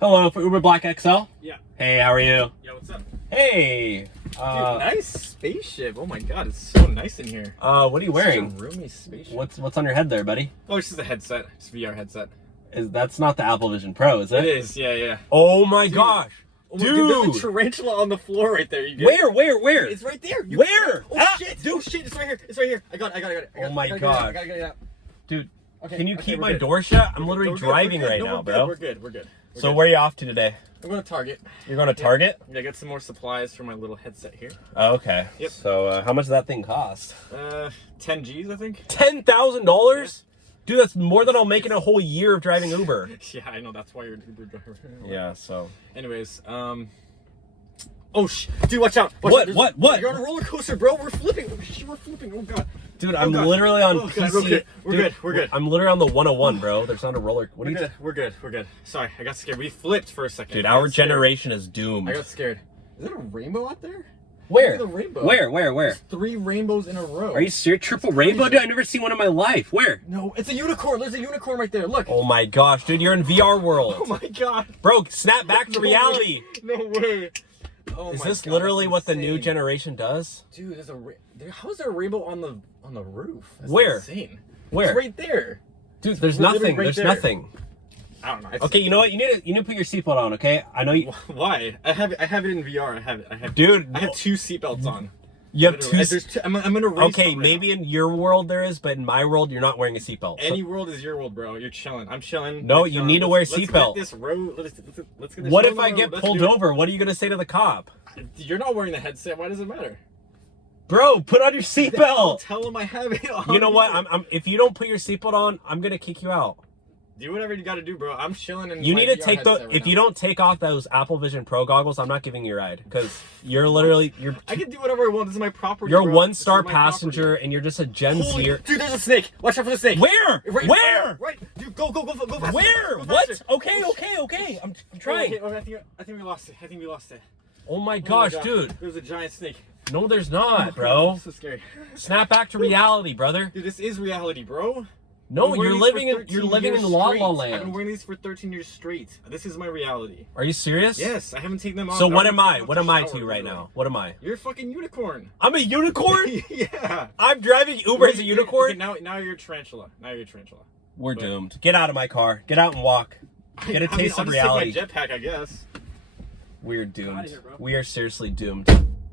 Hello, for Uber Black XL? Yeah. Hey, how are you? Yeah, what's up? Hey! Dude, nice spaceship. Oh my god, it's so nice in here. What are you wearing? Such a roomy spaceship. What's on your head there, buddy? Oh, it's just a headset. It's a VR headset. That's not the Apple Vision Pro, is it? It is, yeah. Oh my gosh! Dude, there's a tarantula on the floor right there. You get Where? It's right there. Where? Oh shit! Dude, shit! It's right here. It's right here. I got it. Oh my I god. gotta get it out. Dude, Okay, can you okay, keep we're my good. door shut? I'm We're literally good, driving we're good. right No, now, we're bro. good. We're good. So where are you off to today? I'm going to Target. You're going to Target? Yeah, I got some more supplies for my little headset here. Oh, okay. Yep. So how much does that thing cost? 10 G's, I think. $10,000? Yeah. Dude, that's more than I'll make in a whole year of driving Uber. Yeah, I know. That's why you're an Uber driver. Yeah, so. Anyways, oh, dude, watch out. Watch out. What? You're on a roller coaster, bro. We're flipping. Oh, God. Dude, I'm literally on God, PC. okay. We're Dude, good. I'm literally on the 101, bro. There's not a roller. What are you? We're good. Sorry, I got scared. We flipped for a second. Dude, our generation is doomed. I got scared. Is there a rainbow out there? Where? Look at the rainbow. Where? There's 3 rainbows in a row. Are you serious? Triple rainbow? Dude, I've never seen one in my life. Where? No, it's a unicorn. There's a unicorn right there. Look. Oh my gosh, dude, you're in VR world. Oh my god. Bro, snap back to reality. No way. Oh Is my this God, literally that's what the new insane. generation does? Dude, how is there a rainbow on the roof? That's Where? Insane. Where? It's right there. Dude, there's literally nothing. right There's there. nothing. I don't know. Okay, you know what? You need to put your seatbelt on, okay? I know you. Why? I have it in VR. I have. Dude, I have 2 seatbelts on. You have two. There's two. I'm in a race. Okay, right maybe now. in your world there is, but in my world you're not wearing a seatbelt. Any world is your world, bro. You're chilling. I'm chilling. No, You're you chilling. need to wear a Let's seatbelt. get this road. Let's get this What show if on I the get road. Let's pulled do it. over? What are you gonna say to the cop? You're not wearing the headset. Why does it matter? Bro, put on your I'll seatbelt. tell them I have it on. You know what? If you don't put your seatbelt on, I'm gonna kick you out. Do whatever you gotta do, bro. I'm chilling in You my need to VR take headset right if now. you don't take off those Apple Vision Pro goggles, I'm not giving you a ride because you're literally I can do whatever I want. This is my property. you're a bro. one-star This is my passenger property. and you're just a Gen Holy, Zer. dude, there's a snake. Watch out for the snake. Where? Right, Where? Right. Dude, go faster. Where? Go What? faster. Okay. I'm trying. Okay, I think we lost it. Oh my Oh gosh, God. dude. There's a giant snake. No, there's not, bro. This is so scary. Snap back to reality, brother. Dude, this is reality, bro. No, I've been you're wearing these living for in 13 years La straight. La I've been Land. wearing these for 13 years straight. This is my reality. Are you serious? Yes, I haven't taken them off. So what I am haven't I? taken What off am the I shower, to right literally. now? What am I? You're a fucking unicorn. I'm a unicorn? Yeah. I'm driving Uber as a unicorn? Okay, now you're a tarantula. We're doomed. Get out of my car. Get out and walk. Get a taste I'll of just take reality. my jetpack, I guess. We're Get outta doomed. here, bro. We are seriously doomed.